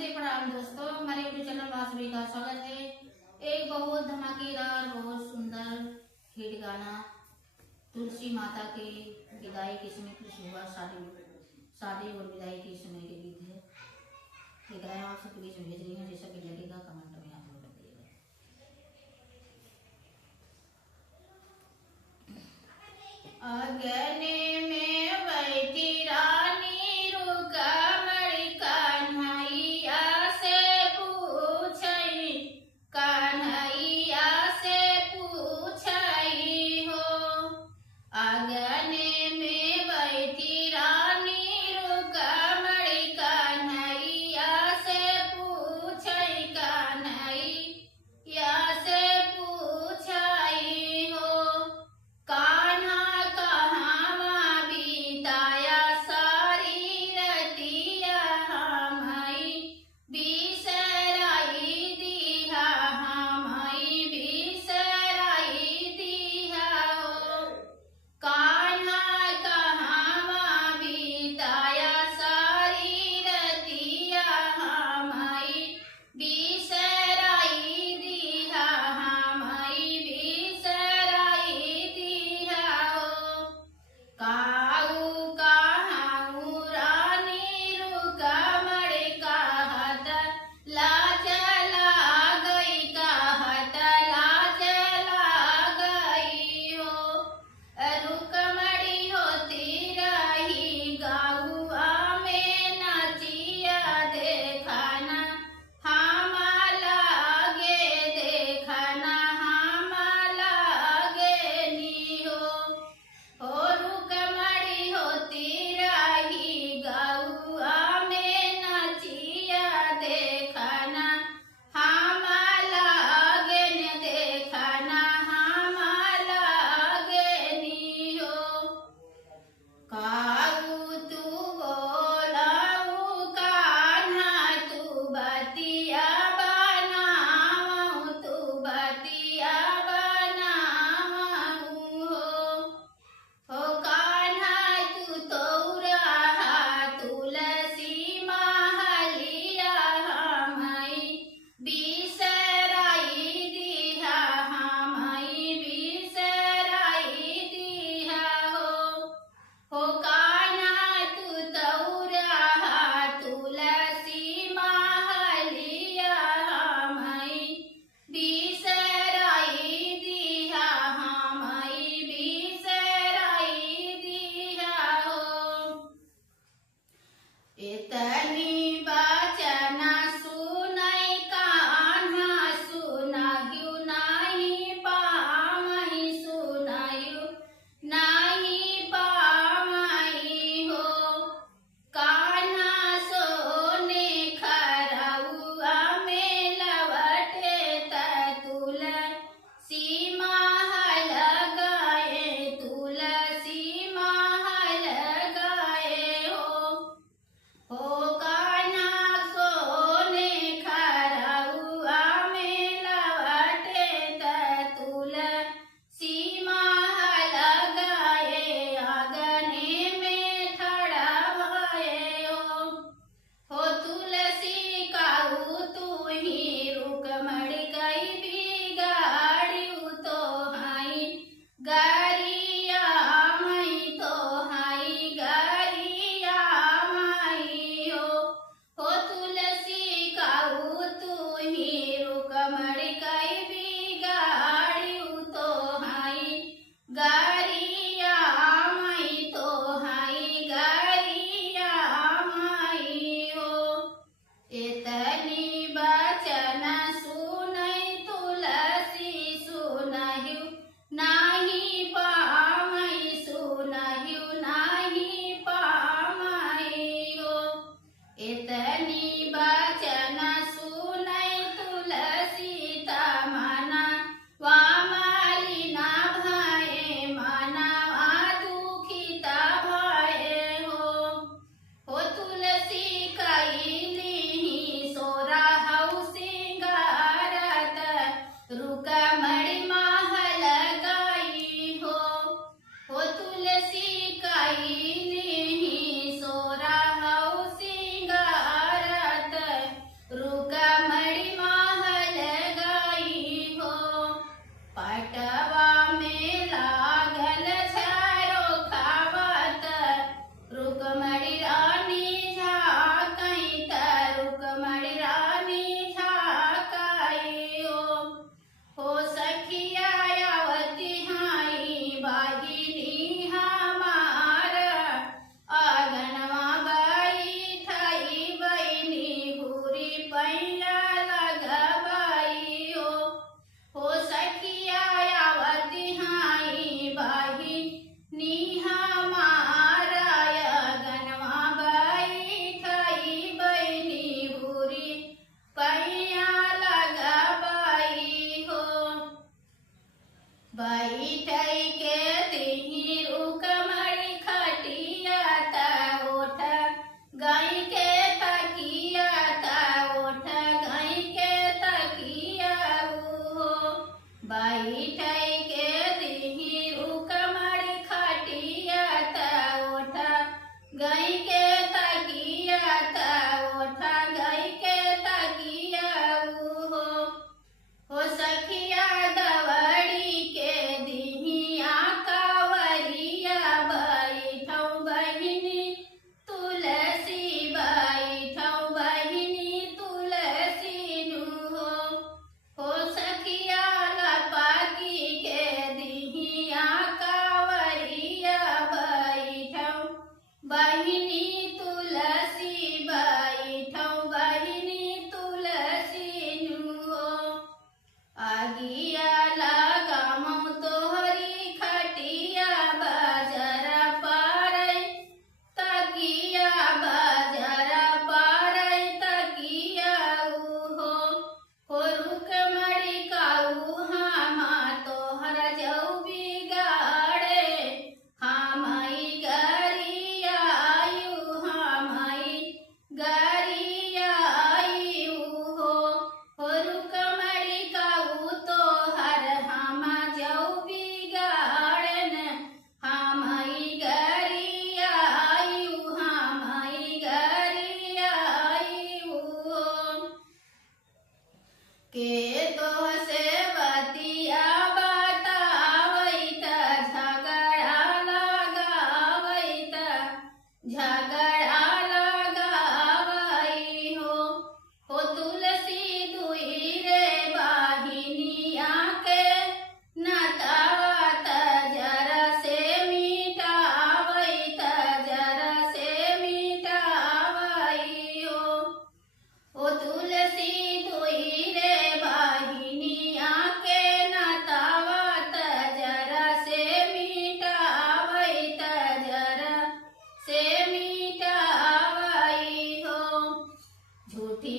नमस्ते प्रणाम दोस्तों, हमारे यूट्यूब चैनल में आप सभी का स्वागत है। एक बहुत धमाकेदार बहुत सुंदर हिट गाना तुलसी माता के विदाई के समय कुछ हुआ शादी और विदाई के समय के गीत है। ये गाना आप सबके बीच में भेज रही हूँ, जैसा कि लगेगा कमेंट में आप लोग बताइएगा। अगने में बैठी रानी रुका मरी कन्हैया से पूछई, कन्हैया से पूछई हो। अगने में बैठी रानी रुका मरी कन्हैया से पूछई के तो से बतिया बतावैत झगड़ा लगावैत झगड़ा लगावई हो तुलसी दुई रे बाहिनिया के नतावत जरा से मिटावैत जरा से मिटावई हो तुलसी दुई रे बाहिनिया के नतावत जरा से मिटावैत जरा से मिटावई हो झूठी